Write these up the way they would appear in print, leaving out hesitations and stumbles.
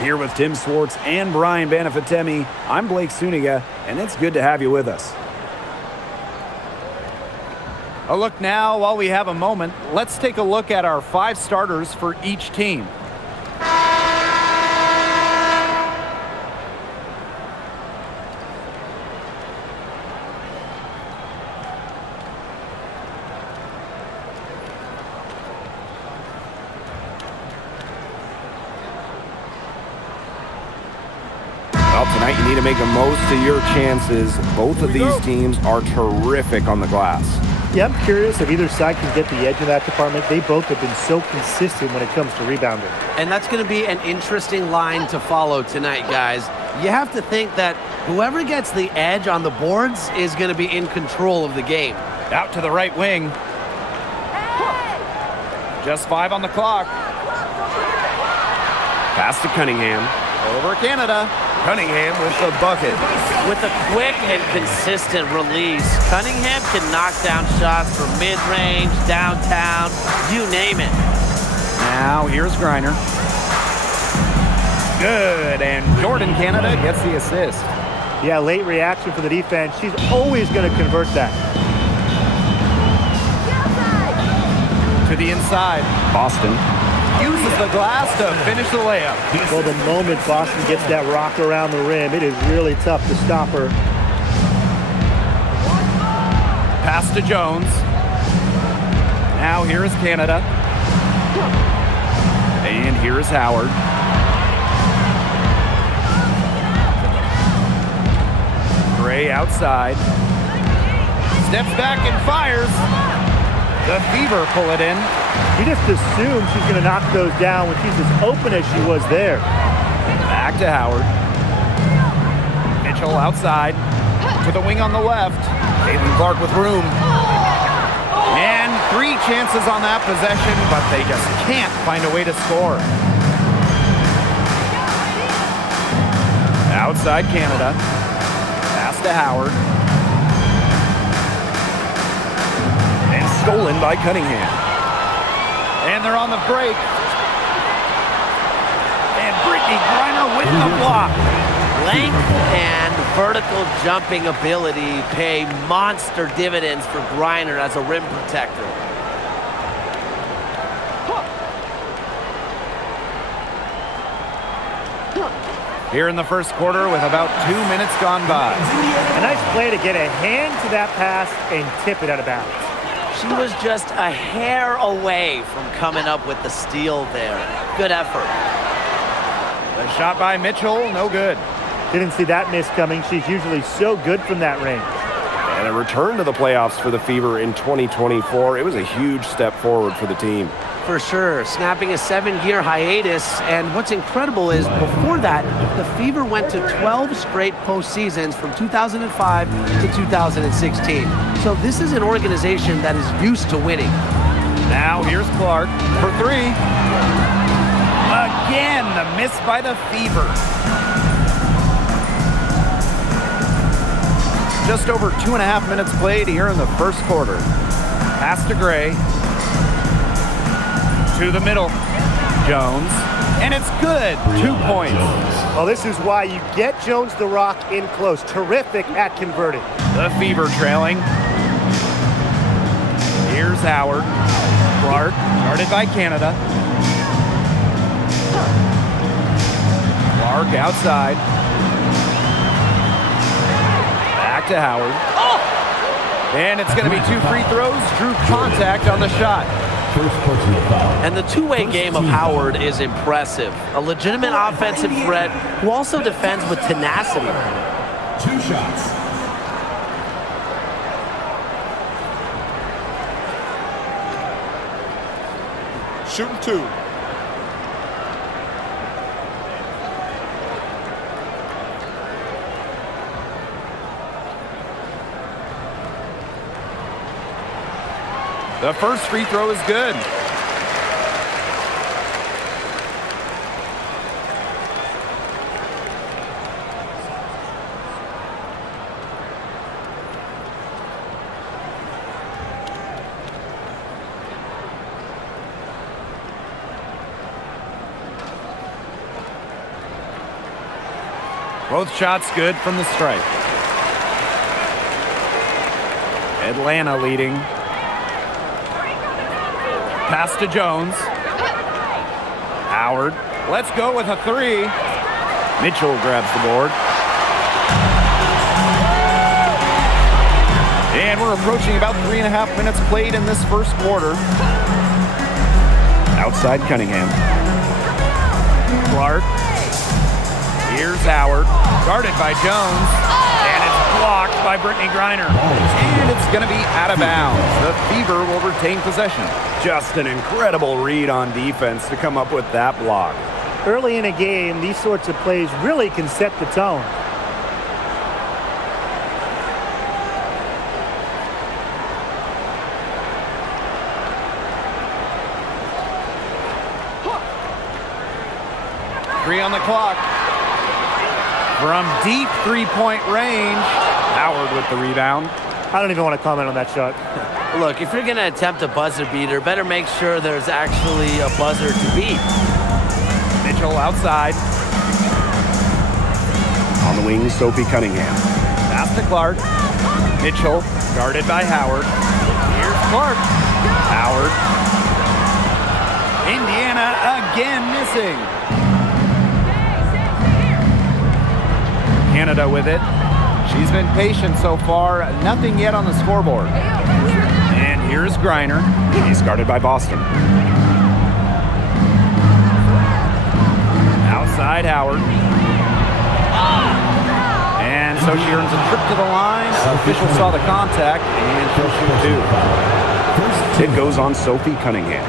Here with Tim Swartz and Brian Banafitemi, I'm Blake Suniga, and it's good to have you with us. A look now, while we have a moment, let's take a look at our 5 starters for each team. Well, tonight you need to make the most of your chances. Both of these teams are terrific on the glass. Yeah, I'm curious if either side can get the edge in that department. They both have been so consistent when it comes to rebounding. And that's going to be an interesting line to follow tonight, guys. You have to think that whoever gets the edge on the boards is going to be in control of the game. Out to the right wing. Just 5 on the clock. Pass to Cunningham. Over Canada. Cunningham with the bucket. With a quick and consistent release, Cunningham can knock down shots from mid-range, downtown, you name it. Now here's Griner. Good, and Jordan Canada gets the assist. Yeah, late reaction for the defense. She's always going to convert that. To the inside. Boston uses the glass to finish the layup. Well, the moment Boston gets that rock around the rim, it is really tough to stop her. Pass to Jones. Now here is Canada. And here is Howard. Gray outside. Steps back and fires. The Fever pull it in. You just assume she's going to knock those down when she's as open as she was there. Back to Howard. Mitchell outside. To the wing on the left. Caitlin Clark with room. And 3 chances on that possession, but they just can't find a way to score. Outside Canada. Pass to Howard. And stolen by Cunningham. And they're on the break. And Brittany Griner with the block. Length and vertical jumping ability pay monster dividends for Griner as a rim protector. Here in the first quarter with about 2 minutes gone by. A nice play to get a hand to that pass and tip it out of bounds. She was just a hair away from coming up with the steal there. Good effort. The shot by Mitchell, no good. Didn't see that miss coming. She's usually so good from that range. And a return to the playoffs for the Fever in 2024. It was a huge step forward for the team. For sure, snapping a 7-year hiatus, and what's incredible is before that, the Fever went to 12 straight postseasons from 2005 to 2016. So this is an organization that is used to winning. Now here's Clark for 3. Again, the miss by the Fever. Just over 2.5 minutes played here in the first quarter. Pass to Gray. To the middle. Jones. And it's good. 2 points. Well, this is why you get Jones the rock in close. Terrific at converting. The Fever trailing. Here's Howard. Clark, guarded by Canada. Clark outside. Back to Howard. And it's going to be 2 free throws. Drew contact on the shot. And the two-way game of Howard is impressive. A legitimate offensive threat who also defends with tenacity. 2 shots. Shooting 2. The first free throw is good. Both shots good from the stripe. Atlanta leading. Pass to Jones. Howard. Let's go with a three. Mitchell grabs the board. And we're approaching about 3.5 minutes played in this first quarter. Outside Cunningham. Clark. Here's Howard. Guarded by Jones. And it's blocked by Brittany Griner. And it's going to be out of bounds. The Fever will retain possession. Just an incredible read on defense to come up with that block. Early in a game, these sorts of plays really can set the tone. Three on the clock. From deep three-point range, Howard with the rebound. I don't even want to comment on that shot. Look, if you're going to attempt a buzzer beater, better make sure there's actually a buzzer to beat. Mitchell outside. On the wing, Sophie Cunningham. Pass to Clark. Mitchell guarded by Howard. Here's Clark. Howard. Indiana again missing. Canada with it. She's been patient so far. Nothing yet on the scoreboard. And here's Griner. He's guarded by Boston. Outside Howard. And so she earns a trip to the line. Officials saw the contact and she'll shoot two. It goes on Sophie Cunningham.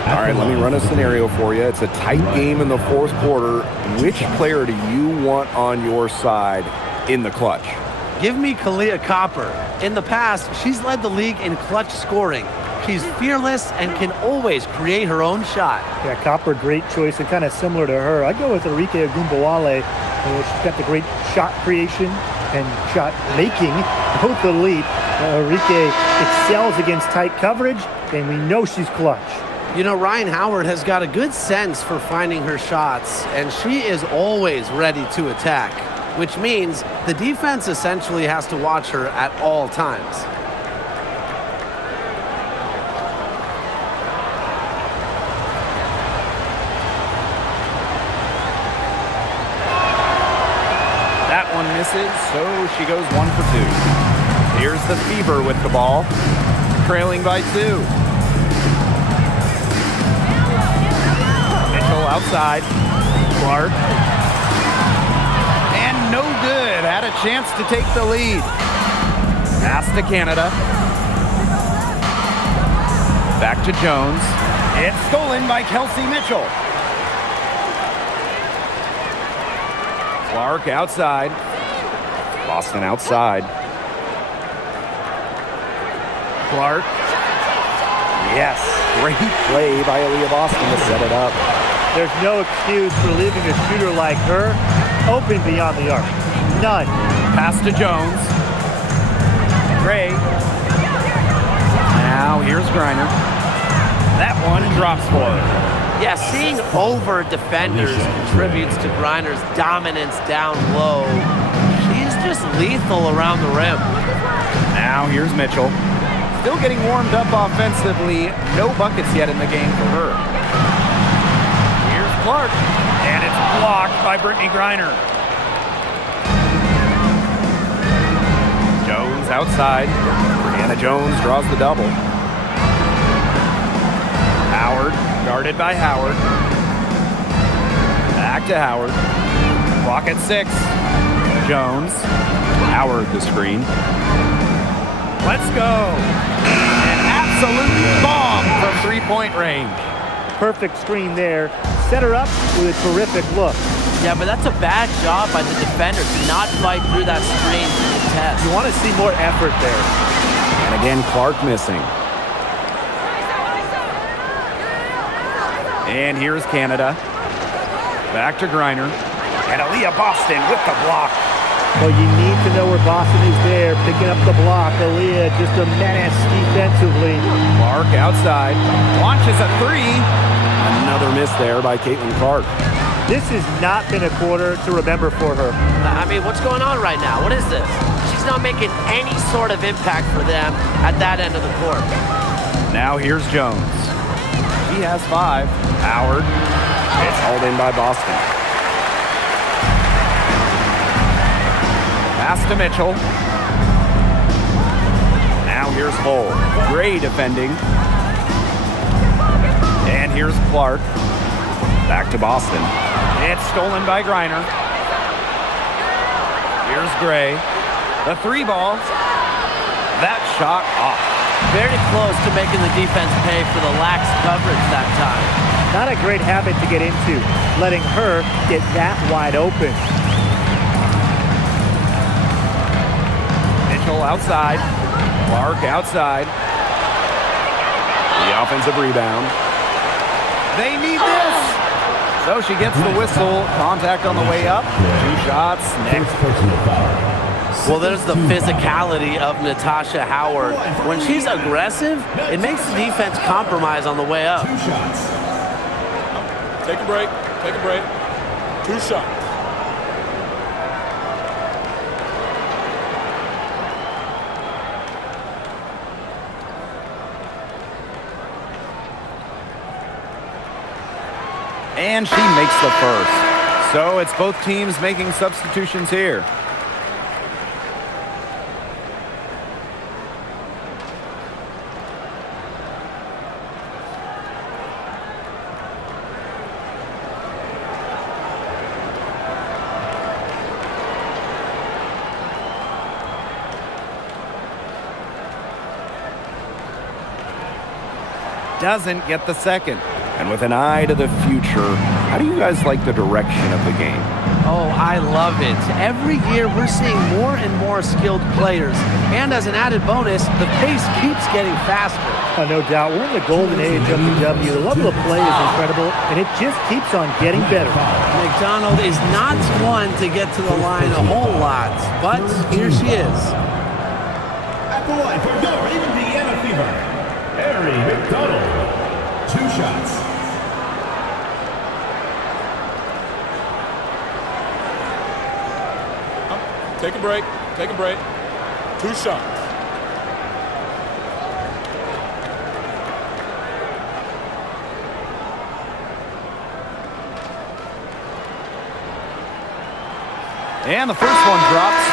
All right, let me run a scenario for you. It's a tight game in the fourth quarter. Which player do you want on your side in the clutch? Give me Kalia Copper. In the past, she's led the league in clutch scoring. She's fearless and can always create her own shot. Yeah, Copper, great choice and kind of similar to her. I go with Enrique Agumbawale. She's got the great shot creation and shot making, both elite. Enrique excels against tight coverage, and we know she's clutch. You know, Ryan Howard has got a good sense for finding her shots, and she is always ready to attack, which means the defense essentially has to watch her at all times. That one misses, so she goes 1 for 2. Here's the Fever with the ball, trailing by 2. Outside, Clark, and no good. Had a chance to take the lead. Pass to Canada. Back to Jones. It's stolen by Kelsey Mitchell. Clark outside. Boston outside. Clark. Yes, great play by Aaliyah Boston to set it up. There's no excuse for leaving a shooter like her open beyond the arc. None. Pass to Jones. Gray. Now here's Griner. That one drops for her. Yeah, seeing over defenders contributes to Griner's dominance down low. She's just lethal around the rim. Now here's Mitchell. Still getting warmed up offensively. No buckets yet in the game for her. Here's Clark. And it's blocked by Brittany Griner. Jones outside. Brianna Jones draws the double. Howard, guarded by Howard. Back to Howard. Clock at 6. Jones. Howard the screen. Let's go. An absolute bomb from three-point range. Perfect screen there. Set her up with a terrific look. Yeah, but that's a bad job by the defender to not fight through that screen to contest. You want to see more effort there. And again, Clark missing. And here's Canada. Back to Griner. And Aaliyah Boston with the block. Well, you need to know where Boston is there, picking up the block. Aaliyah just a menace defensively. Clark outside. Launches a 3. Another miss there by Caitlin Clark. This has not been a quarter to remember for her. I mean, what's going on right now? What is this? She's not making any sort of impact for them at that end of the court. Now here's Jones. He has 5. Howard. It's hauled in by Boston. Pass to Mitchell. Now here's Hull. Gray defending. And here's Clark. Back to Boston. It's stolen by Griner. Here's Gray. The 3 ball. That shot off. Very close to making the defense pay for the lax coverage that time. Not a great habit to get into, letting her get that wide open. Mitchell outside. Clark outside. The offensive rebound. They need this. So she gets the whistle. Contact on the way up. 2 shots next. Well, there's the physicality of Natasha Howard. When she's aggressive, it makes the defense compromise on the way up. 2 shots. Take a break. Take a break. 2 shots. And she makes the first. So it's both teams making substitutions here. Doesn't get the second. And with an eye to the future, how do you guys like the direction of the game? Oh, I love it. Every year we're seeing more and more skilled players. And as an added bonus, the pace keeps getting faster. No doubt. We're in the golden age of the W. The level of play is incredible, and it just keeps on getting better. McDonald is not one to get to the line a whole lot, but here she is. At the line for your Indiana Fever, Harry McDonald. 2 shots. Take a break. Take a break. 2 shots. And the first one drops.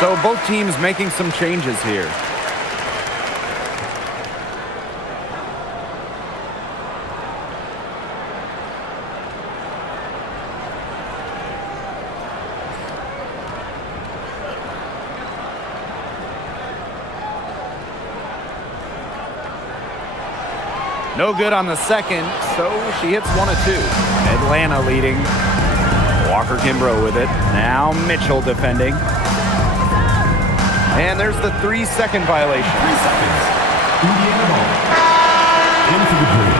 So both teams making some changes here. No good on the second, so she hits 1 of 2. Atlanta leading. Walker Kimbrough with it. Now Mitchell defending. And there's the 3-second violation. 3 seconds. Indiana ball. Into the green.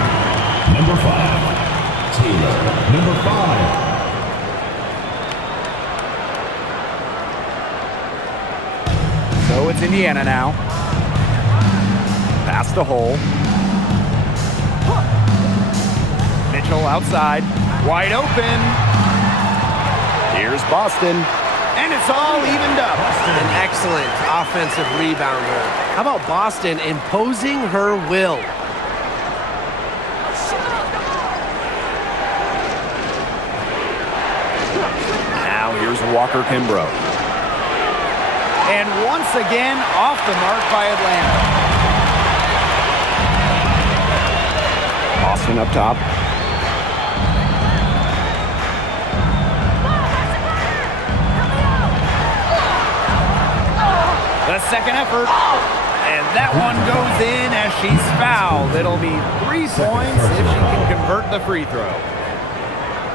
Number 5. Taylor. Number 5. So it's Indiana now. Pass to Hull. Mitchell outside. Wide open. Here's Boston. And it's all evened up. An excellent offensive rebounder. How about Boston imposing her will? Now here's Walker Kimbrough. And once again, off the mark by Atlanta. Boston up top. The second effort. And that one goes in as she's fouled. It'll be 3 points if she can convert the free throw.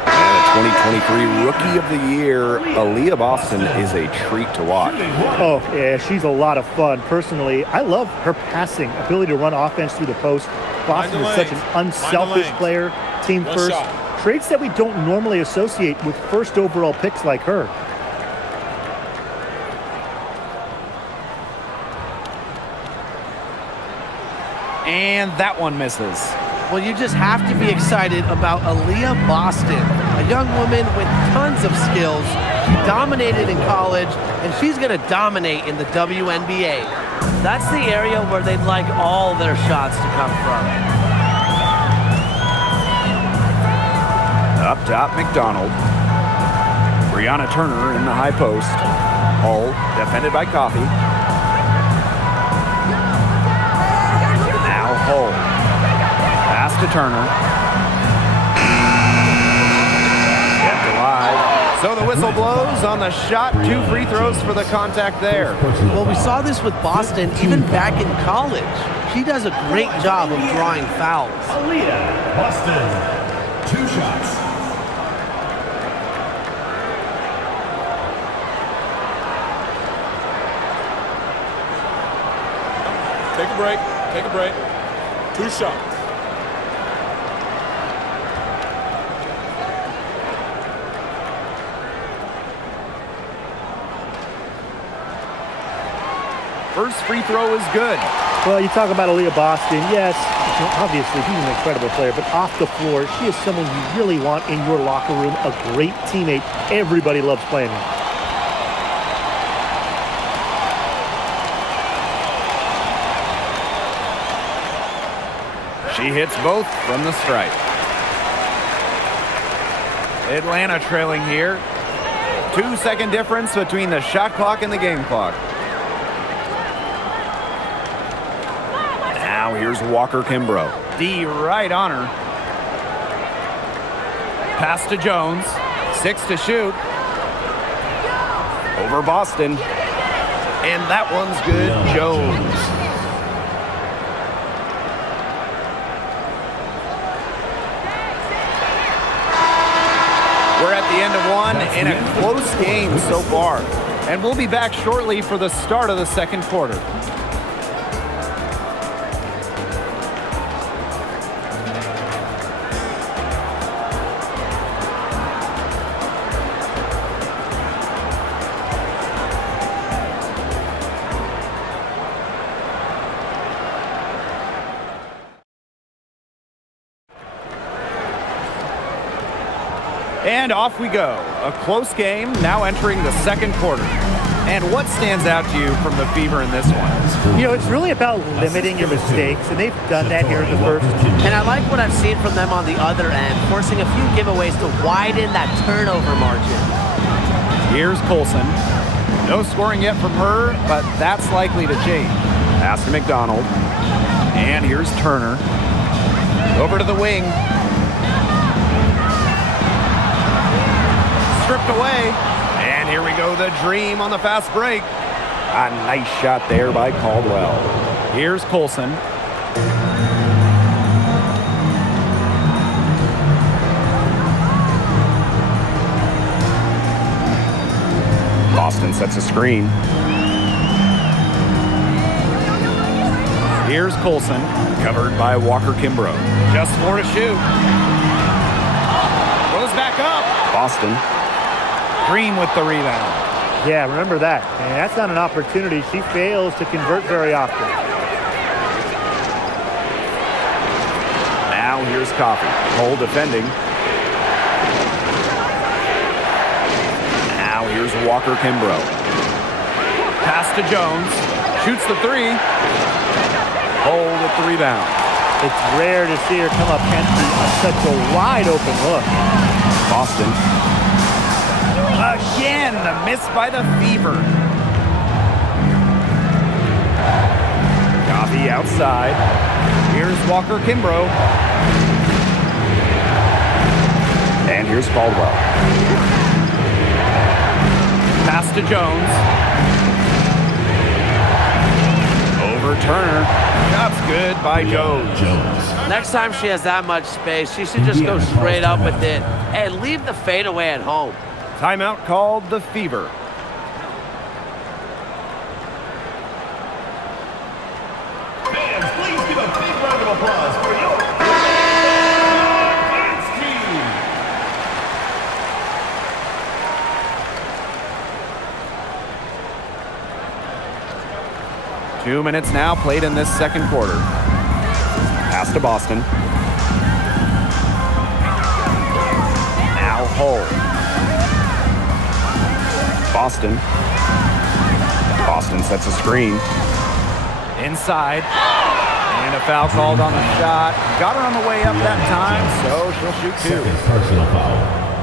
And the 2023 Rookie of the Year, Aaliyah Boston, is a treat to watch. Oh, yeah, she's a lot of fun. Personally, I love her passing, ability to run offense through the post. Boston is such an unselfish player, team first. Traits that we don't normally associate with first overall picks like her. And that one misses. Well, you just have to be excited about Aaliyah Boston. A young woman with tons of skills. She dominated in college, and she's going to dominate in the WNBA. That's the area where they'd like all their shots to come from. Up top, McDonald. Brianna Turner in the high post. Hull, defended by Coffey. Now Hull. Pass to Turner. Kept alive. So the whistle blows on the shot. 2 free throws for the contact there. Well, we saw this with Boston even back in college. She does a great job of drawing fouls. Aaliyah, Boston. 2 shots. Take a break. Take a break. 2 shots. First free throw is good. Well, you talk about Aaliyah Boston. Yes, obviously he's an incredible player, but off the floor, she is someone you really want in your locker room, a great teammate. Everybody loves playing her. She hits both from the stripe. Atlanta trailing here. 2-second difference between the shot clock and the game clock. Now here's Walker Kimbrough. D right on her. Pass to Jones. 6 to shoot. Over Boston. And that one's good. Jones. We're at the end of one in a close game so far. And we'll be back shortly for the start of the second quarter. And off we go. A close game, now entering the second quarter. And what stands out to you from the Fever in this one? You know, it's really about limiting your mistakes, and they've done that here in the first. And I like what I've seen from them on the other end, forcing a few giveaways to widen that turnover margin. Here's Colson. No scoring yet from her, but that's likely to change. Pass to McDonald. And here's Turner. Over to the wing. Stripped away. And here we go, the dream on the fast break. A nice shot there by Caldwell. Here's Colson. Boston sets a screen. Here's Colson. Covered by Walker Kimbrough. Just 4 to shoot. Goes back up. Boston. Green with the rebound. Yeah, remember that. And that's not an opportunity. She fails to convert very often. Now here's Coffey. Hull defending. Now here's Walker Kimbrough. Pass to Jones. Shoots the 3. Hull with the rebound. It's rare to see her come up empty on such a wide open look. Boston. Again, the miss by the Fever. Coffey outside. Here's Walker Kimbrough. And here's Caldwell. Pass to Jones. Over Turner. That's good by Jones. Next time she has that much space, she should just go straight up with it and leave the fadeaway at home. Timeout called the Fever. Fans, please give a big round of applause for your team. 2 minutes now played in this second quarter. Pass to Boston. Now hole. Boston sets a screen. Inside. And a foul called on the shot. Got her on the way up that time, so she'll shoot two. Second personal foul.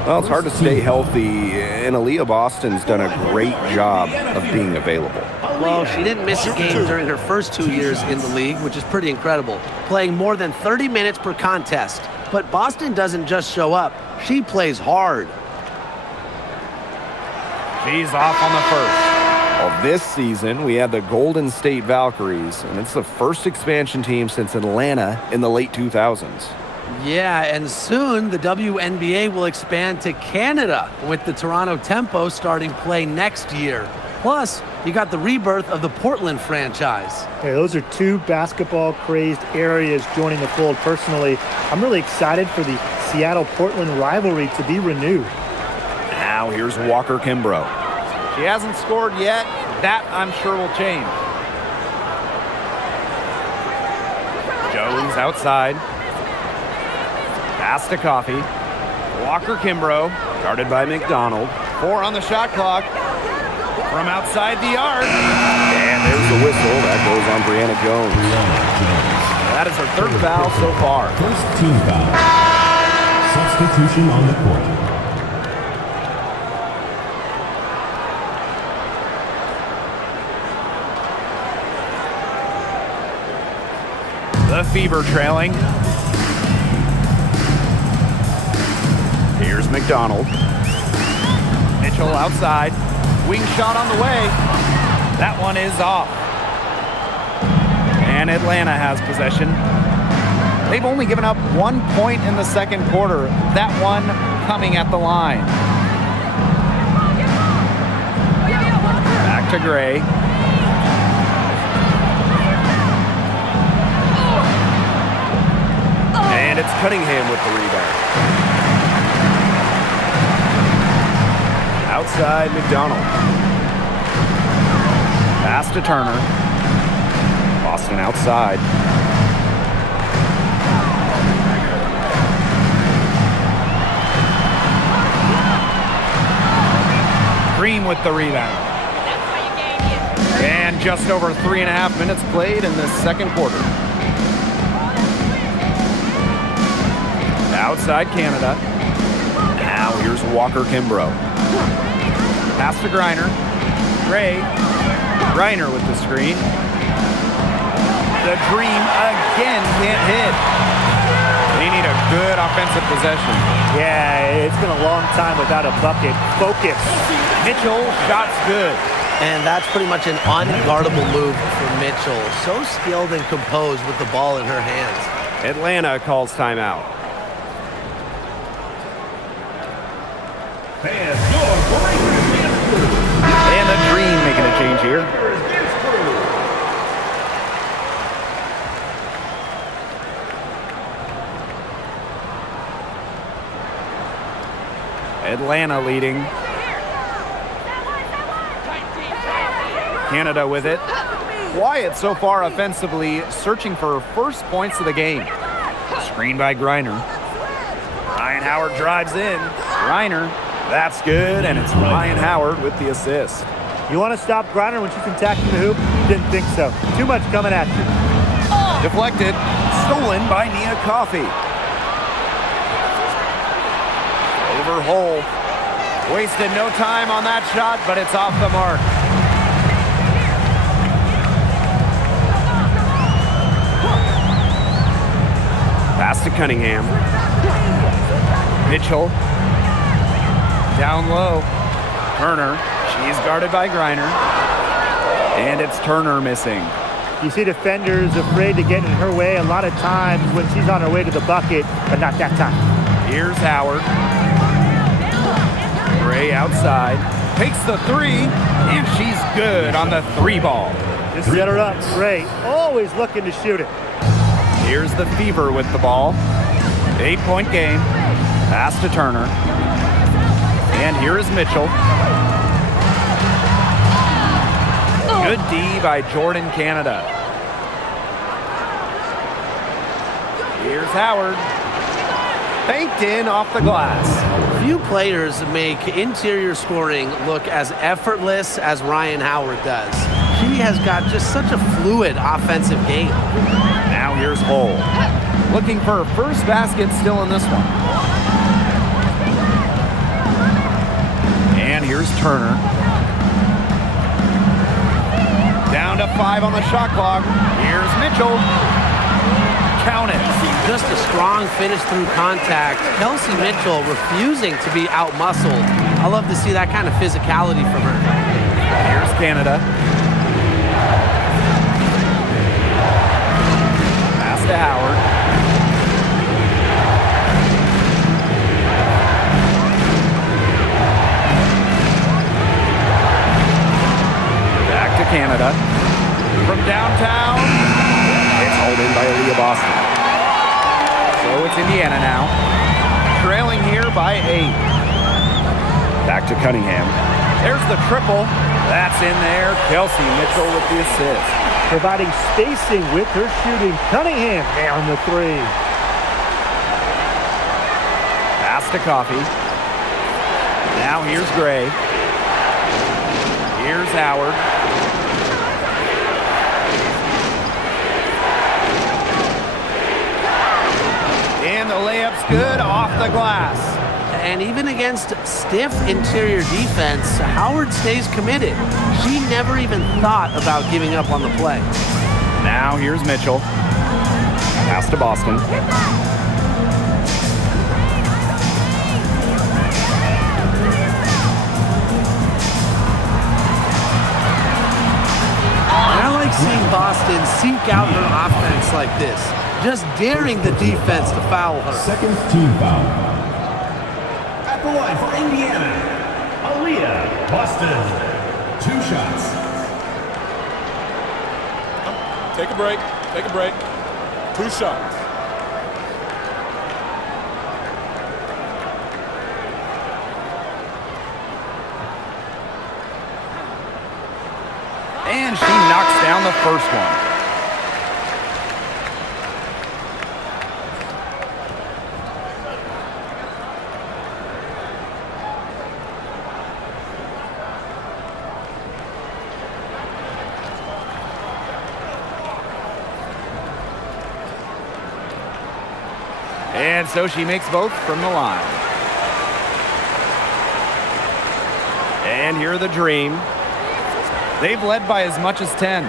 Well, it's hard to stay healthy, and Aaliyah Boston's done a great job of being available. Well, she didn't miss a game during her first 2 years in the league, which is pretty incredible, playing more than 30 minutes per contest. But Boston doesn't just show up, she plays hard. She's off on the first. Well, this season, we have the Golden State Valkyries, and it's the first expansion team since Atlanta in the late 2000s. Yeah, and soon the WNBA will expand to Canada with the Toronto Tempo starting play next year. Plus, you got the rebirth of the Portland franchise. Hey, those are two basketball-crazed areas joining the fold. Personally, I'm really excited for the Seattle-Portland rivalry to be renewed. Now here's Walker Kimbrough. She hasn't scored yet. That, I'm sure, will change. Jones outside. Pass to Coffee. Walker Kimbrough, Guarded by McDonald. 4 on the shot clock. From outside the arc. And there's the whistle. That goes on Brianna Jones. That is her third foul so far. First team foul. Substitution on the court. The Fever trailing. Here's McDonald. Mitchell outside. Wing shot on the way. That one is off. And Atlanta has possession. They've only given up 1 point in the second quarter. That one coming at the line. Back to Gray. And it's Cunningham with the rebound. Outside McDonald. Pass to Turner. Boston outside. Green with the rebound. And just over 3.5 minutes played in this second quarter. Outside Canada. Now here's Walker Kimbrough. Pass to Griner. Gray. Griner with the screen. The Dream again can't hit. They need a good offensive possession. Yeah, it's been a long time without a bucket. Focus. Mitchell, shots good. And that's pretty much an unguardable move for Mitchell. So skilled and composed with the ball in her hands. Atlanta calls timeout. And the Dream making a change here. Atlanta leading. Canada with it. Quiet so far offensively, searching for her first points of the game. Screen by Griner. Ryan Howard drives in. Griner, that's good, and it's Ryan Howard with the assist. You want to stop Griner when she's attacking the hoop? Didn't think so. Too much coming at you. Deflected, stolen by Nia Coffey. Over Hole. Wasted no time on that shot, but it's off the mark. Pass to Cunningham. Mitchell. Down low. Turner. She's guarded by Griner. And it's Turner missing. You see defenders afraid to get in her way a lot of times when she's on her way to the bucket, but not that time. Here's Howard. Gray outside. Takes the three, and she's good on the 3-ball. Just set her up. Gray, always looking to shoot it. Here's the Fever with the ball. 8-point game. Pass to Turner. And here is Mitchell. Good D by Jordan Canada. Here's Howard. Banked in off the glass. Few players make interior scoring look as effortless as Ryan Howard does. He has got just such a fluid offensive game. Now here's Hull. Looking for a first basket still in this one. And here's Turner. Down to 5 on the shot clock. Here's Mitchell. Count it. Just a strong finish through contact. Kelsey Mitchell refusing to be out-muscled. I love to see that kind of physicality from her. Here's Canada. Pass to Howard. Back to Canada. From downtown, it's hauled in by Aaliyah Boston. So it's Indiana now, trailing here by 8. Back to Cunningham. There's the triple. That's in there. Kelsey Mitchell with the assist. Providing spacing with her shooting. Cunningham down the 3. Pass to Coffey. Now here's Gray. Here's Howard. And the layup's good off the glass. And even against stiff interior defense, Howard stays committed. She never even thought about giving up on the play. Now here's Mitchell. Pass to Boston. And I like seeing Boston seek out her offense like this, just daring the defense to foul her. Second team foul. At the line for Indiana, Aaliyah Boston. 2 shots. Take a break. Take a break. 2 shots. And she knocks down the first one. And so she makes both from the line. And here are the Dream. They've led by as much as 10.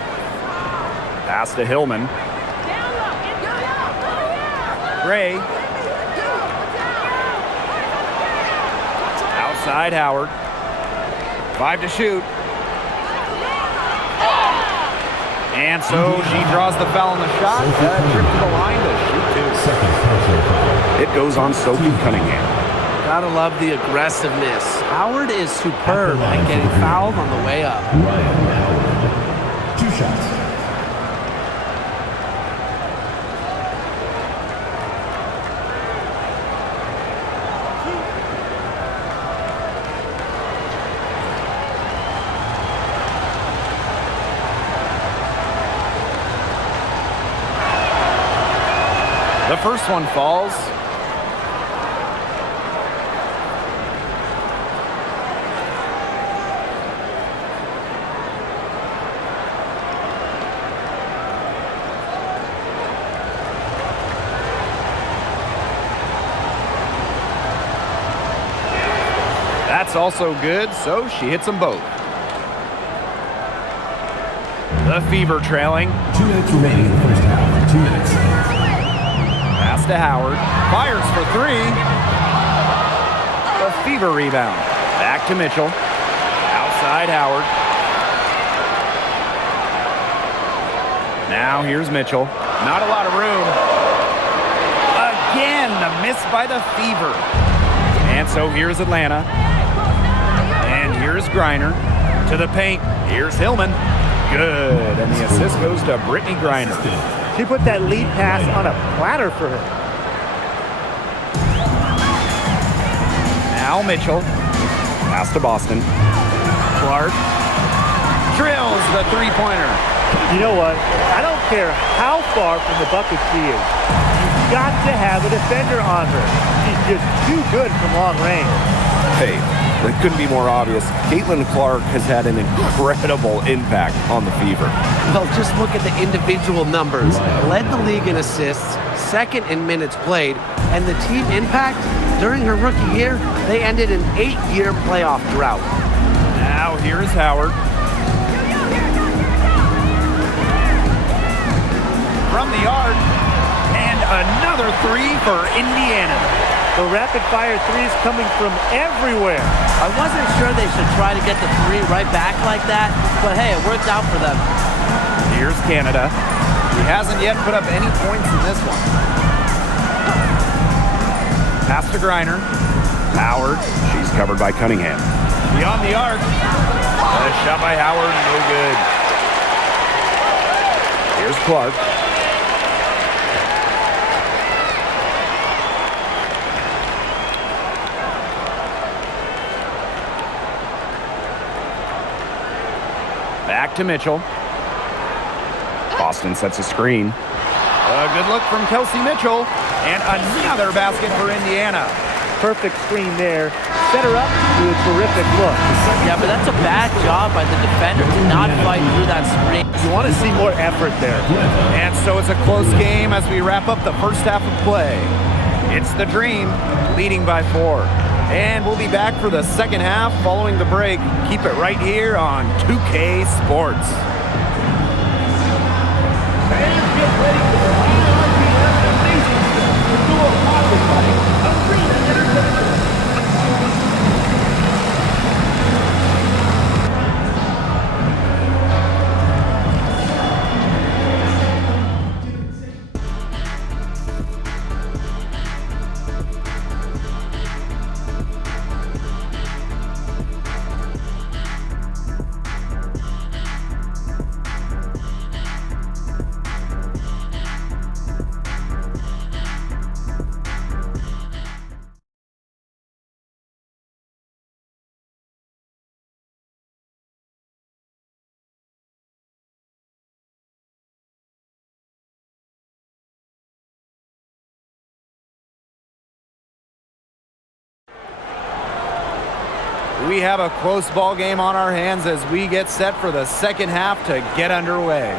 Pass to Hillman. Gray. Outside Howard. 5 to shoot. And so she draws the foul on the shot. Trip to the line to shoot 2. Second personal foul. It goes on Sophie Cunningham. Gotta love the aggressiveness. Howard is superb at getting fouled on the way up. Ryan Howard. 2 shots. The first one falls. That's also good, so she hits them both. The Fever trailing. 2 minutes remaining in the first half. 2 minutes. Pass to Howard. Fires for 3. The Fever rebound. Back to Mitchell. Outside Howard. Now here's Mitchell. Not a lot of room. Again, the miss by the Fever. And so here's Atlanta. And here's Griner. To the paint. Here's Hillman. Good. And the assist goes to Brittany Griner. She put that lead pass on a platter for her. Now Mitchell. Pass to Boston. Clark. Drills the three-pointer. You know what? I don't care how far from the bucket she is. You've got to have a defender on her. She just too good from long range. Hey, that couldn't be more obvious. Caitlin Clark has had an incredible impact on the Fever. Well, just look at the individual numbers. Led the league in assists, second in minutes played, and the team impact during her rookie year, they ended an 8-year playoff drought. Now here's Howard. From the arc, and another three for Indiana. The rapid-fire threes coming from everywhere. I wasn't sure they should try to get the three right back like that, but hey, it worked out for them. Here's Canada. He hasn't yet put up any points in this one. Pass to Griner. Howard. She's covered by Cunningham. Beyond the arc. A shot by Howard, no good. Here's Clark. Back to Mitchell. Boston sets a screen. A good look from Kelsey Mitchell. And another basket for Indiana. Perfect screen there. Set her up with a terrific look. Yeah, but that's a bad job by the defender to not fight through that screen. You want to see more effort there. And so it's a close game as we wrap up the first half of play. It's the Dream leading by 4. And we'll be back for the second half following the break. Keep it right here on 2K Sports. Fans, get ready for the to do a pocket fight. A screen and interception. We have a close ball game on our hands as we get set for the second half to get underway.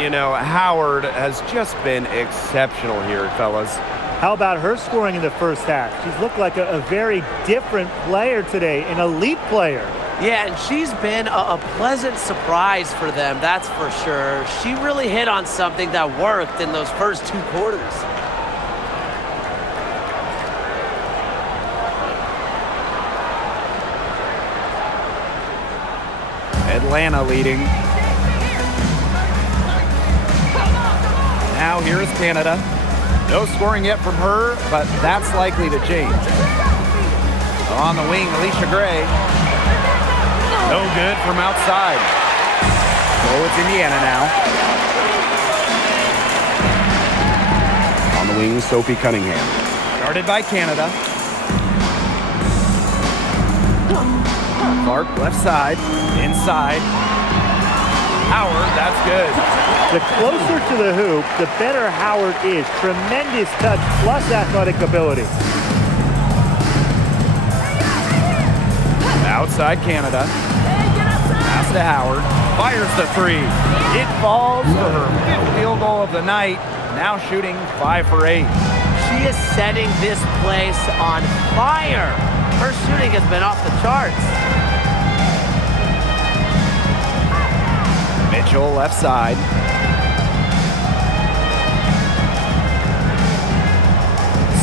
You know, Howard has just been exceptional here, fellas. How about her scoring in the first half? She's looked like a very different player today, an elite player. Yeah, and she's been a pleasant surprise for them, that's for sure. She really hit on something that worked in those first 2 quarters. Atlanta leading. Now here is Canada. No scoring yet from her, but that's likely to change. On the wing, Alicia Gray. No good from outside. Oh, it's Indiana now. On the wing, Sophie Cunningham. Guarded by Canada. Clark left side, inside. Howard, that's good. The closer to the hoop, the better Howard is. Tremendous touch plus athletic ability. Outside Canada. Pass to Howard. Fires the 3. It falls for her 5th field goal of the night. Now shooting 5 for 8. She is setting this place on fire. Her shooting has been off the charts. Mitchell left side.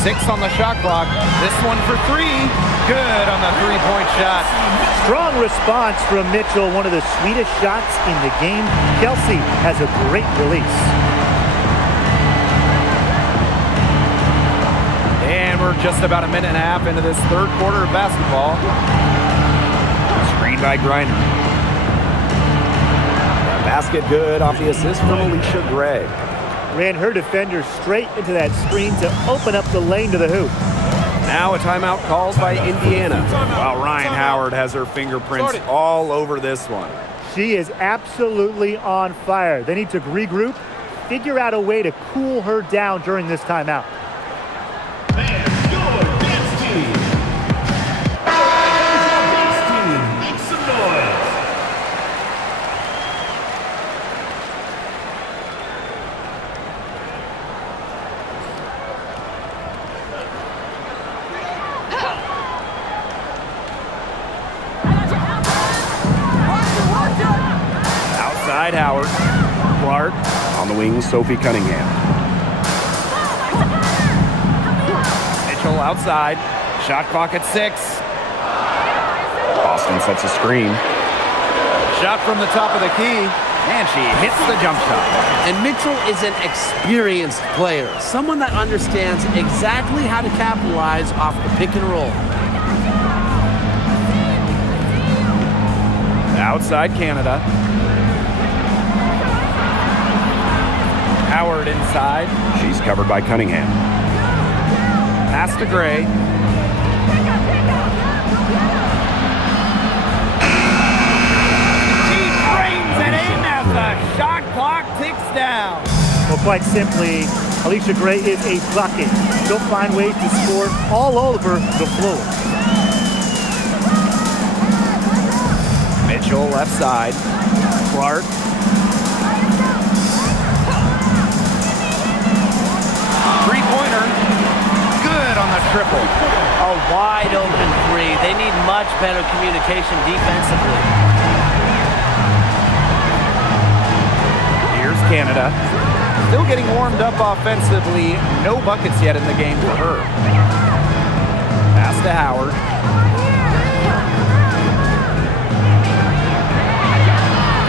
Six on the shot clock. This one for 3. Good on the 3-point shot. Strong response from Mitchell, one of the sweetest shots in the game. Kelsey has a great release. And we're just about a minute and a half into this third quarter of basketball. Screen by Griner. Basket good off the assist from Alicia Gray. Ran her defender straight into that screen to open up the lane to the hoop. Now a timeout called by Indiana. While Ryan Howard has her fingerprints all over this one. She is absolutely on fire. They need to regroup, figure out a way to cool her down during this timeout. Fans, your Outside Howard. Clark. On the wing, Sophie Cunningham. Mitchell outside. Shot clock at 6. Boston sets a screen. Shot from the top of the key, and she hits the jump shot. And Mitchell is an experienced player, someone that understands exactly how to capitalize off the pick and roll. Outside Canada. Howard inside. She's covered by Cunningham. Pass to Gray. She frames it in as the shot clock ticks down. Well, quite simply, Alicia Gray is a bucket. She'll find ways to score all over the floor. Mitchell left side. Clark. Three-pointer. Good on the triple. A wide open three. They need much better communication defensively. Here's Canada. Still getting warmed up offensively. No buckets yet in the game for her. Pass to Howard.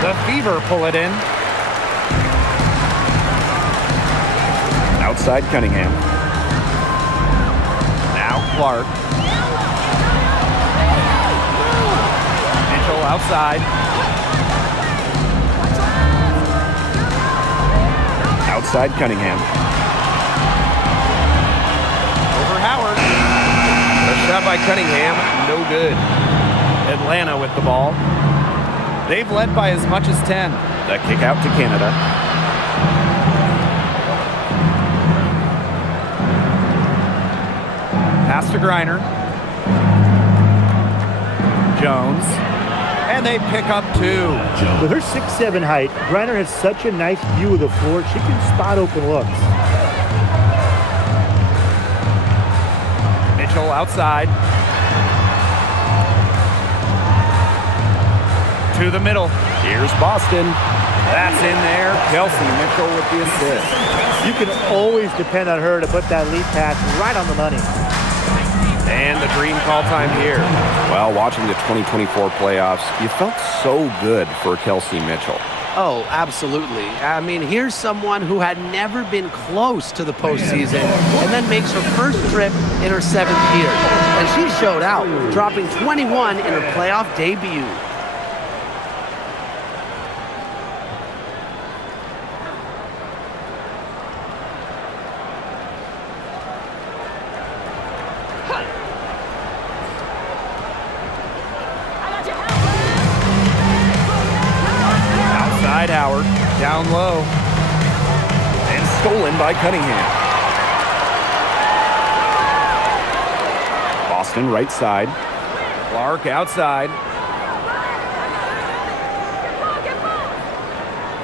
The Fever pull it in. Outside Cunningham. Now Clark. Mitchell outside. Outside Cunningham. Over Howard. A shot by Cunningham, no good. Atlanta with the ball. They've led by as much as 10. The kick out to Canada. Pass to Griner. Jones. And they pick up 2. With her 6'7" height, Griner has such a nice view of the floor. She can spot open looks. Mitchell outside. To the middle. Here's Boston. That's in there. Kelsey Mitchell with the assist. You can always depend on her to put that lead pass right on the money. And the dream call time here. Well, watching the 2024 playoffs, you felt so good for Kelsey Mitchell. Oh, absolutely. I mean, here's someone who had never been close to the postseason and then makes her first trip in her 7th year. And she showed out, dropping 21 in her playoff debut. Howard down low and stolen by Cunningham. Boston right side. Clark outside.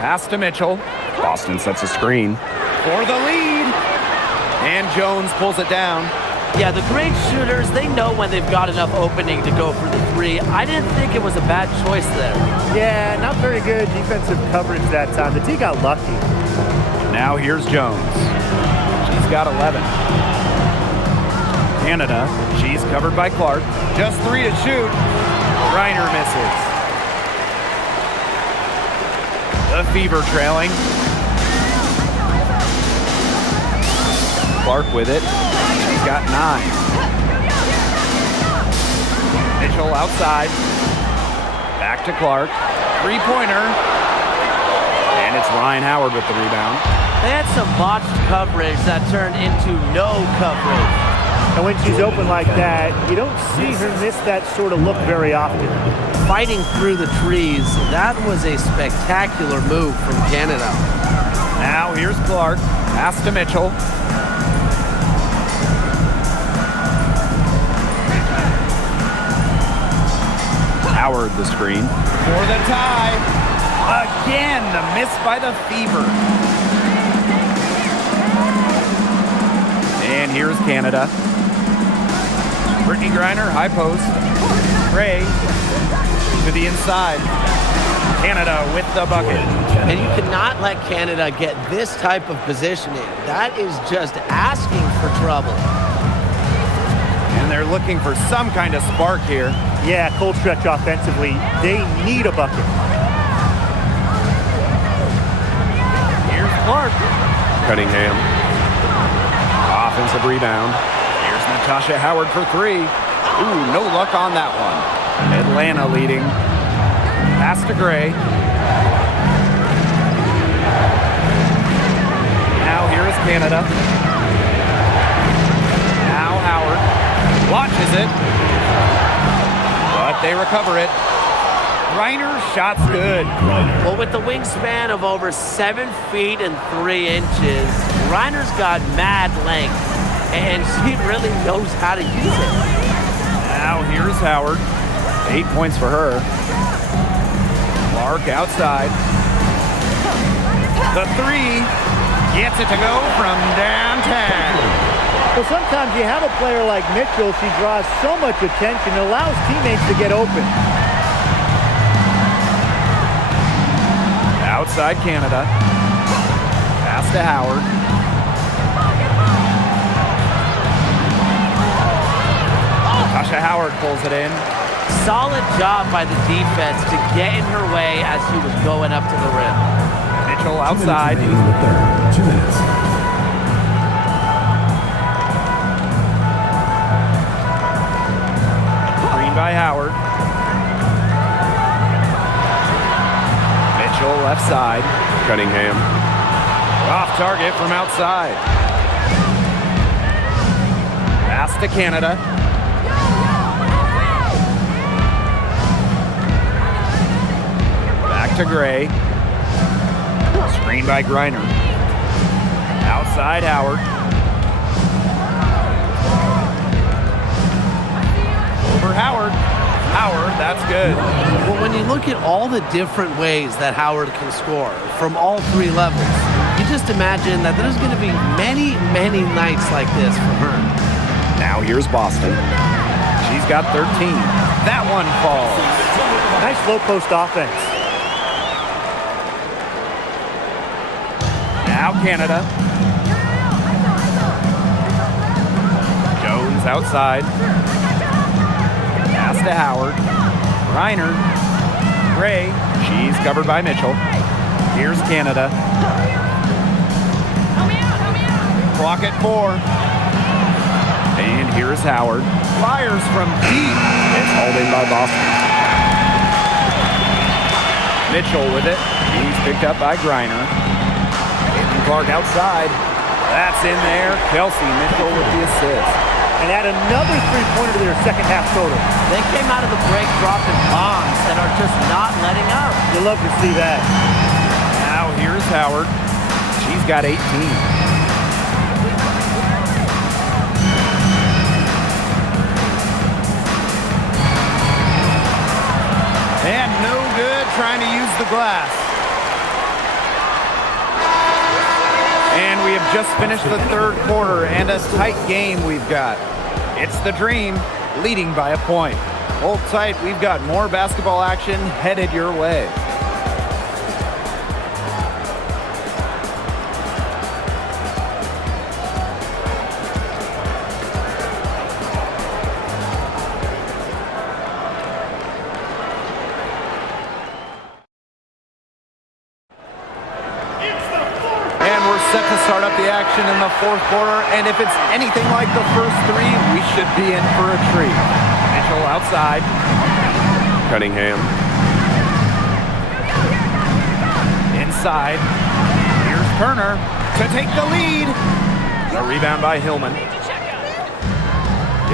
Pass to Mitchell. Boston sets a screen for the lead, and Jones pulls it down. Yeah, the great shooters, they know when they've got enough opening to go for the 3. I didn't think it was a bad choice there. Yeah, not very good defensive coverage that time. The D got lucky. Now here's Jones. She's got 11. Canada, she's covered by Clark. Just 3 to shoot. Griner misses. The Fever trailing. Clark with it. She's got 9. Mitchell outside. Back to Clark. 3-pointer. And it's Ryan Howard with the rebound. They had some botched coverage that turned into no coverage. And when she's open like that, you don't see her miss that sort of look very often. Fighting through the trees, that was a spectacular move from Canada. Now here's Clark. Pass to Mitchell. Howard the screen. For the tie. Again, the miss by the Fever. And here's Canada. Brittany Griner, high post. Gray to the inside. Canada with the bucket. And you cannot let Canada get this type of positioning. That is just asking for trouble. And they're looking for some kind of spark here. Yeah, cold stretch offensively. They need a bucket. Here's Clark. Cunningham. Offensive rebound. Here's Natasha Howard for three. Ooh, no luck on that one. Atlanta leading. Pass to Gray. Now here is Canada. Now Howard launches it. But they recover it. Reiner's shot's good. Well, with the wingspan of over 7 feet and 3 inches, Reiner's got mad length, and she really knows how to use it. Now here's Howard. 8 points for her. Clark outside. The three gets it to go from downtown. Well, sometimes you have a player like Mitchell. She draws so much attention, it allows teammates to get open. Outside Canada. Pass to Howard. Tasha Howard pulls it in. Solid job by the defense to get in her way as she was going up to the rim. Mitchell outside. 2 minutes remaining in the third. 2 minutes. Screen by Howard. Mitchell left side. Cunningham. Off target from outside. Pass to Canada. Back to Gray. Screen by Griner. Outside Howard. Over Howard. Howard, that's good. Well, when you look at all the different ways that Howard can score from all 3 levels, you just imagine that there's going to be many, many nights like this for her. Now here's Boston. She's got 13. That one falls. Nice low post offense. Now Canada. Jones outside. Pass to Howard. Reiner. Gray. She's covered by Mitchell. Here's Canada. Clock at 4. And here's Howard. Fires from deep. It's hauled in by Boston. Mitchell with it. He's picked up by Griner. Clark outside. That's in there. Kelsey Mitchell with the assist. And add another three-pointer to their second half total. They came out of the break dropping bombs and are just not letting up. You love to see that. Now here's Howard. She's got 18. And no good trying to use the glass. And we have just finished the third quarter, and a tight game we've got. It's the Dream leading by a point. Hold tight, we've got more basketball action headed your way. Set to start up the action in the fourth quarter, and if it's anything like the first 3, we should be in for a treat. Mitchell outside. Cunningham. Inside. Here's Turner to take the lead. The rebound by Hillman.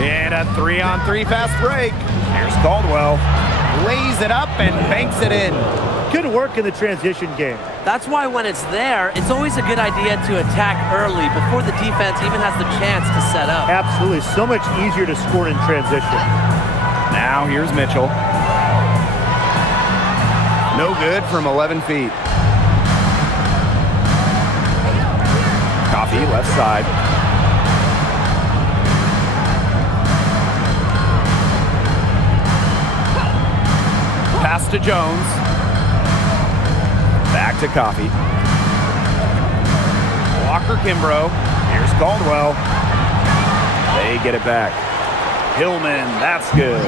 And a 3-on-3 fast break. Here's Caldwell. Lays it up and banks it in. Good work in the transition game. That's why when it's there, it's always a good idea to attack early before the defense even has the chance to set up. Absolutely. So much easier to score in transition. Now here's Mitchell. No good from 11 feet. Coffee left side. Pass to Jones. to Coffee. Walker Kimbrough. Here's Caldwell. They get it back. Hillman, that's good.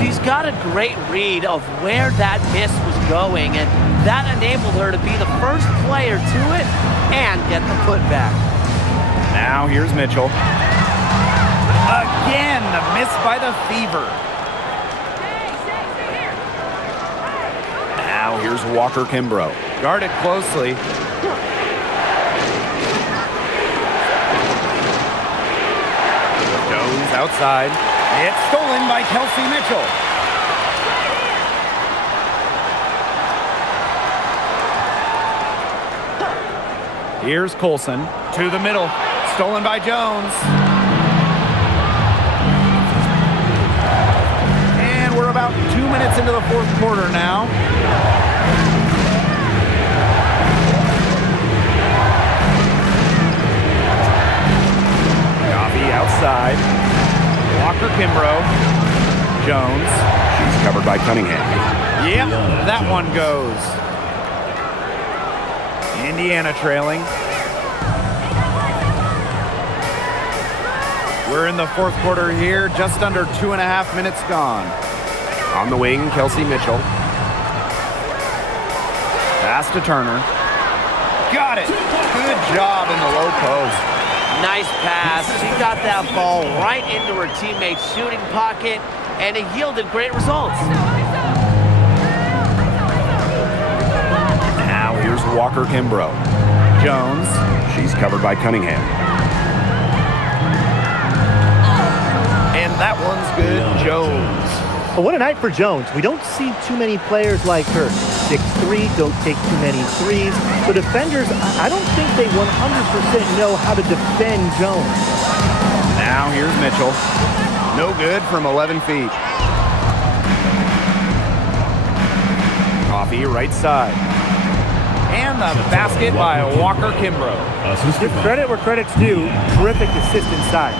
She's got a great read of where that miss was going, and that enabled her to be the first player to it and get the putback. Now here's Mitchell. Again, the miss by the Fever. Now here's Walker Kimbrough. Guarded closely. Jones outside. It's stolen by Kelsey Mitchell. Here's Colson to the middle. Stolen by Jones. And we're about 2 minutes into the fourth quarter now. Coffee outside. Walker Kimbrough. Jones. She's covered by Cunningham. Yep, that one goes. Indiana trailing. We're in the fourth quarter here, just under 2.5 minutes gone. On the wing, Kelsey Mitchell. Pass to Turner. Got it. Good job in the low post. Nice pass. She got that ball right into her teammate's shooting pocket, and it yielded great results. Now here's Walker Kimbrough. Jones. She's covered by Cunningham. And that one's good. Jones. Well, what a night for Jones. We don't see too many players like her. 6'3", don't take too many threes. The defenders, I don't think they 100% know how to defend Jones. Now here's Mitchell. No good from 11 feet. Coffee right side. And the basket by Walker Kimbrough. Give credit where credit's due. Terrific assist inside.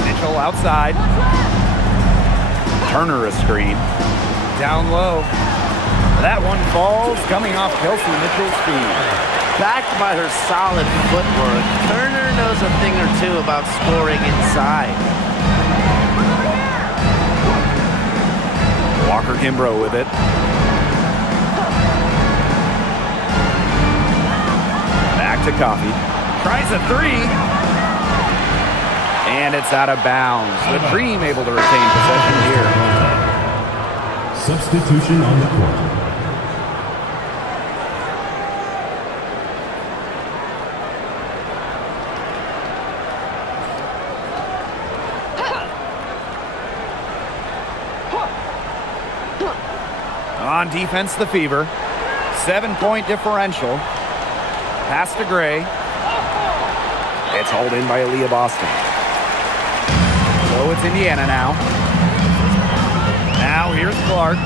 Mitchell outside. Turner a screen. Down low. That one falls, coming off Kelsey Mitchell's feet. Backed by her solid footwork, Turner knows a thing or two about scoring inside. Walker Kimbrough with it. Back to Coffee. Tries a three. And it's out of bounds. The Dream able to retain possession here. Substitution on the court. On defense, the Fever. 7-point differential. Pass to Gray. It's hauled in by Aaliyah Boston. So it's Indiana now. Now here's Clark.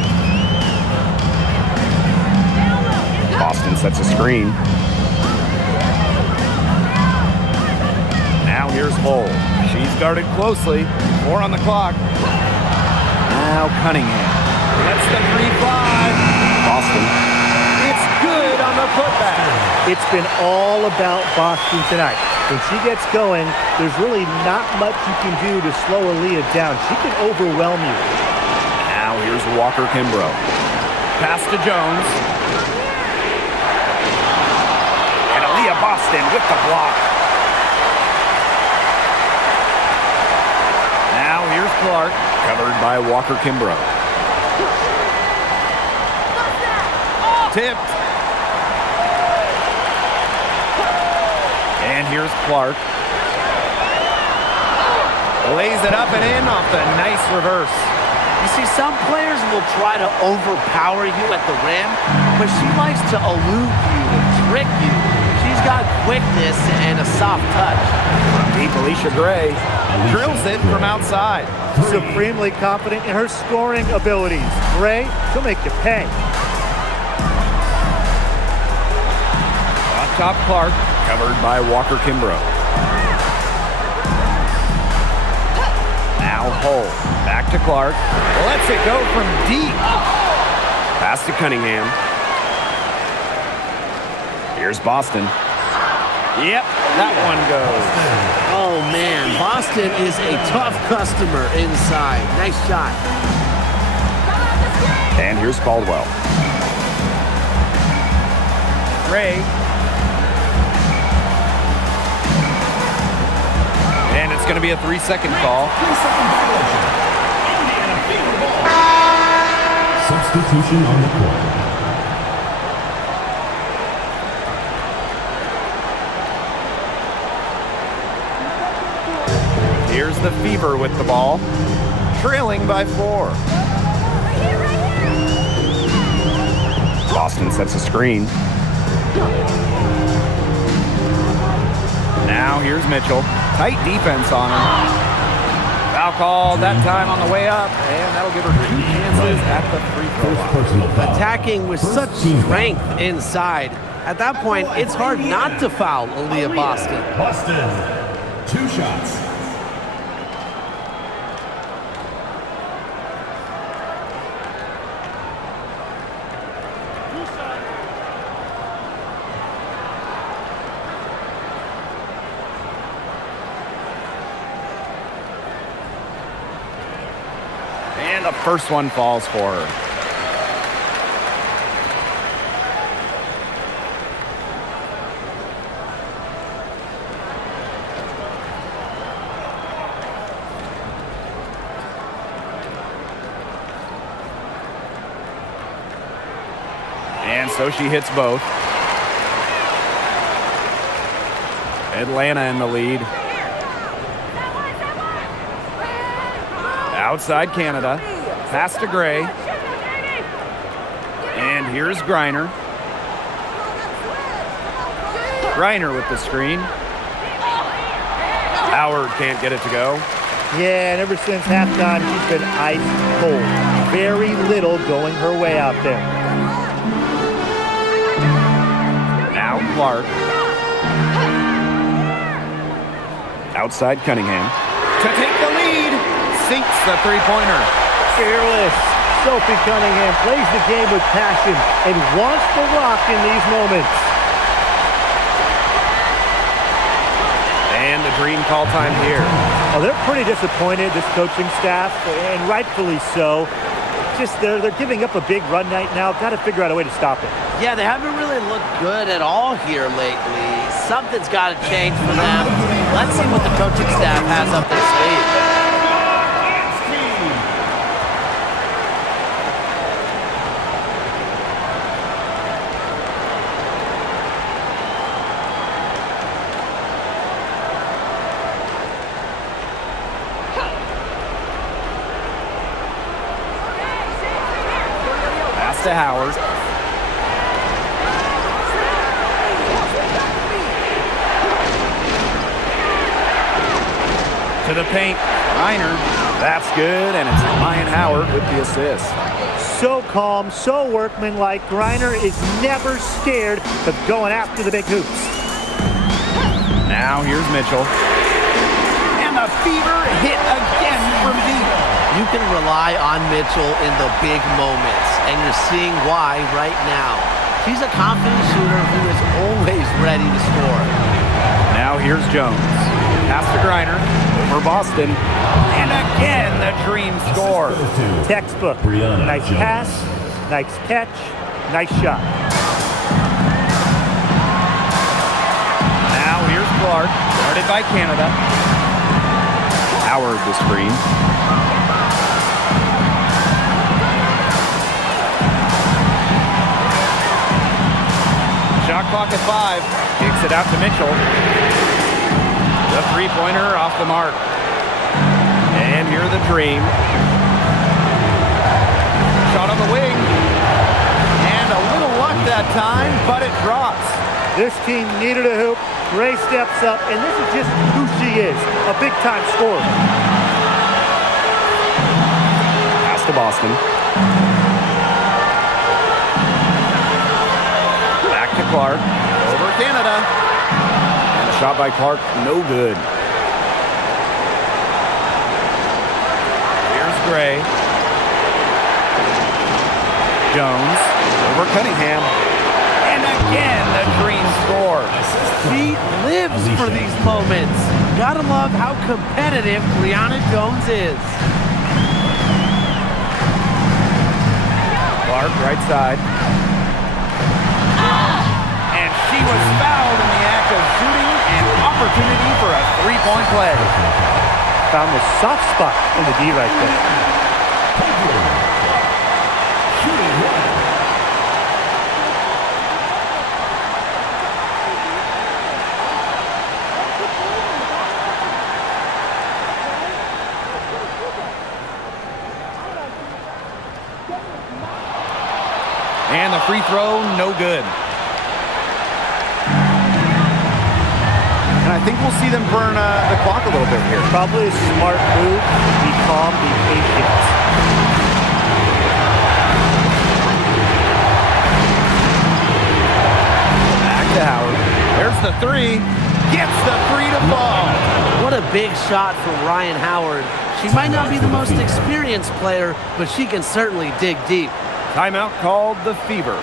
Boston sets a screen. Now here's Hull. She's guarded closely. 4 on the clock. Now Cunningham. Lets the three fly. Boston. It's good on the putback. It's been all about Boston tonight. When she gets going, there's really not much you can do to slow Aaliyah down. She can overwhelm you. Now here's Walker Kimbrough. Pass to Jones. And Aaliyah Boston with the block. Now here's Clark. Covered by Walker Kimbrough. Tipped. And here's Clark. Lays it up and in off the nice reverse. You see, some players will try to overpower you at the rim, but she likes to elude you and trick you. She's got quickness and a soft touch. Deep Alicia Gray drills it from outside. Supremely confident in her scoring abilities. Gray, she'll make you pay. Up top, Clark. Covered by Walker Kimbrough. Now Hull. Back to Clark. Lets it go from deep. Pass to Cunningham. Here's Boston. Yep, that one goes. Oh, man. Boston is a tough customer inside. Nice shot. And here's Caldwell. Gray. And it's going to be a 3-second call. Substitution on the court. Here's the Fever with the ball, trailing by 4. Boston sets a screen. Now here's Mitchell. Tight defense on him. Foul call that time on the way up, and that'll give her 2 chances at the free throw line. Attacking with such strength inside. At that point, it's hard not to foul Aaliyah Boston. Boston, 2 shots. And the first one falls for her. And so she hits both. Atlanta in the lead. Outside Canada. Pass to Gray. And here's Griner. Griner with the screen. Howard can't get it to go. Yeah, and ever since halftime, she's been ice cold. Very little going her way out there. Now Clark. Outside Cunningham. To take the lead. Sinks the three-pointer. Fearless. Sophie Cunningham plays the game with passion and wants the rock in these moments. And the Dream call time here. Oh, they're pretty disappointed, this coaching staff, and rightfully so. Just they're giving up a big run night now. Got to figure out a way to stop it. Yeah, they haven't really looked good at all here lately. Something's got to change for them. Let's see what the coaching staff has up their sleeve. To Howard. To the paint. Reiner. That's good, and it's Ryan Howard with the assist. So calm, so workmanlike. Griner is never scared of going after the big hoops. Now here's Mitchell. And the Fever hit again from deep. You can rely on Mitchell in the big moments, and you're seeing why right now. She's a confident shooter who is always ready to score. Now here's Jones. Pass to Griner. Over Boston. And again, the Dream score. Textbook. Nice pass, nice catch, nice shot. Now here's Clark. Guarded by Canada. Howard the screen. Shot clock at 5. Kicks it out to Mitchell. The three-pointer off the mark. And here the Dream. Shot on the wing. And a little luck that time, but it drops. This team needed a hoop. Gray steps up, and this is just who she is, a big-time scorer. Pass to Boston. Back to Clark. Over Canada. And a shot by Clark, no good. Here's Gray. Jones. Over Cunningham. And again, the Dream score. She lives for these moments. Gotta love how competitive Brianna Jones is. Clark, right side. And she was fouled in the act of shooting, an opportunity for a three-point play. Found the soft spot in the D right there. And the free throw, no good. And I think we'll see them burn the clock a little bit here. Probably a smart move. Be calm, be patient. Back to Howard. There's the three. Gets the three to fall. What a big shot from Ryan Howard. She might not be the most experienced player, but she can certainly dig deep. Timeout called the Fever.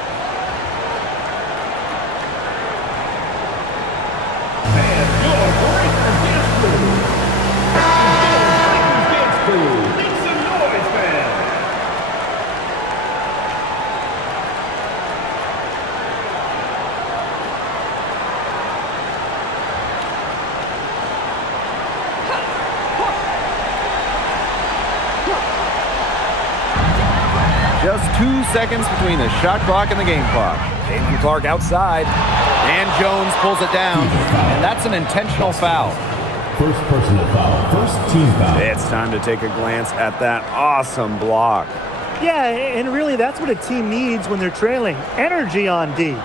Just 2 seconds between the shot clock and the game clock. Caitlin Clark outside, and Jones pulls it down, and that's an intentional foul. First personal foul. First team foul. It's time to take a glance at that awesome block. Yeah, and really that's what a team needs when they're trailing. Energy on D.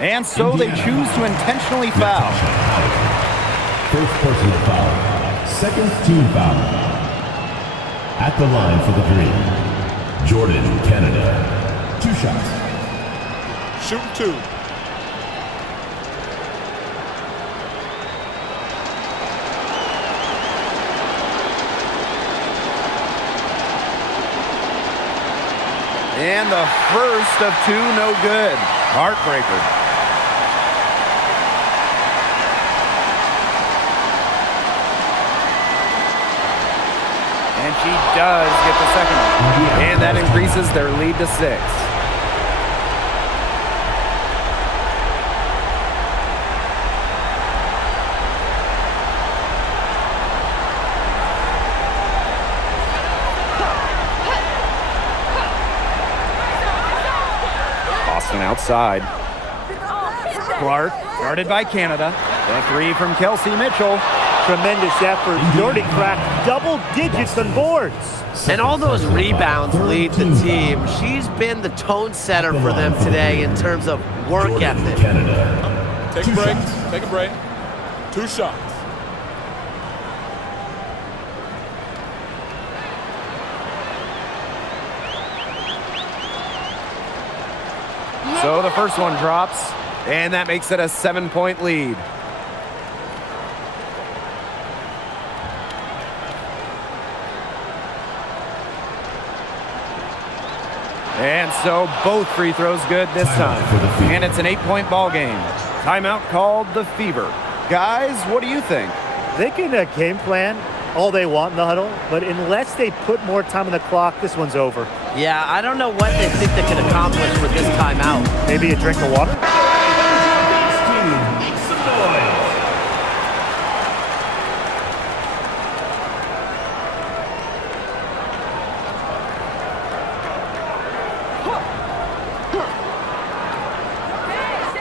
And so they choose to intentionally foul. First personal foul. Second team foul. At the line for the three, Jordan, Canada. 2 shots. Shoot 2. And the first of 2, no good. Heartbreaker. And she does get the second one. And that increases their lead to 6. Boston outside. Clark, guarded by Canada. The three from Kelsey Mitchell. Tremendous effort. Jordan cracked double digits on boards. And all those rebounds lead the team. She's been the tone setter for them today in terms of work ethic. Take a break. Take a break. 2 shots. So the first one drops, and that makes it a 7-point lead. And so both free throws good this time. And it's an 8-point ball game. Timeout called the Fever. Guys, what do you think? They can game plan all they want in the huddle, but unless they put more time on the clock, this one's over. Yeah, I don't know what they think they can accomplish with this timeout. Maybe a drink of water?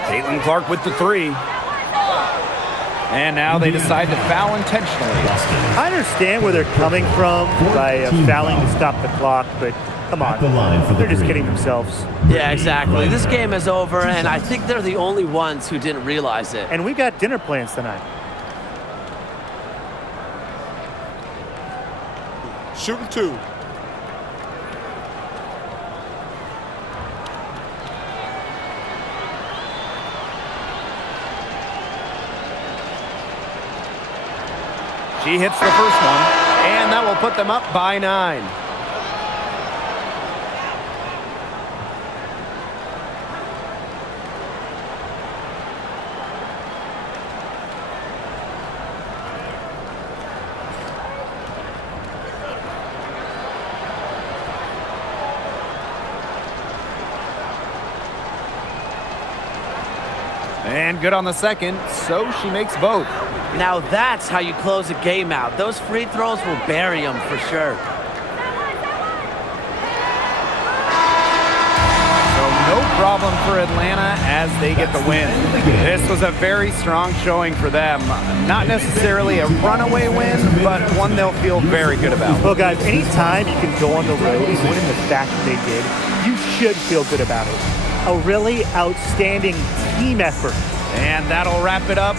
Caitlin Clark with the three. And now they decide to foul intentionally. I understand where they're coming from by fouling to stop the clock, but come on, they're just kidding themselves. Yeah, exactly. This game is over, and I think they're the only ones who didn't realize it. And we got dinner plans tonight. Shooting 2. She hits the first one, and that will put them up by 9. And good on the second, so she makes both. Now that's how you close a game out. Those free throws will bury them for sure. So no problem for Atlanta as they get the win. This was a very strong showing for them. Not necessarily a runaway win, but one they'll feel very good about. Well, guys, anytime you can go on the road and win in the fashion they did, you should feel good about it. A really outstanding team effort. And that'll wrap it up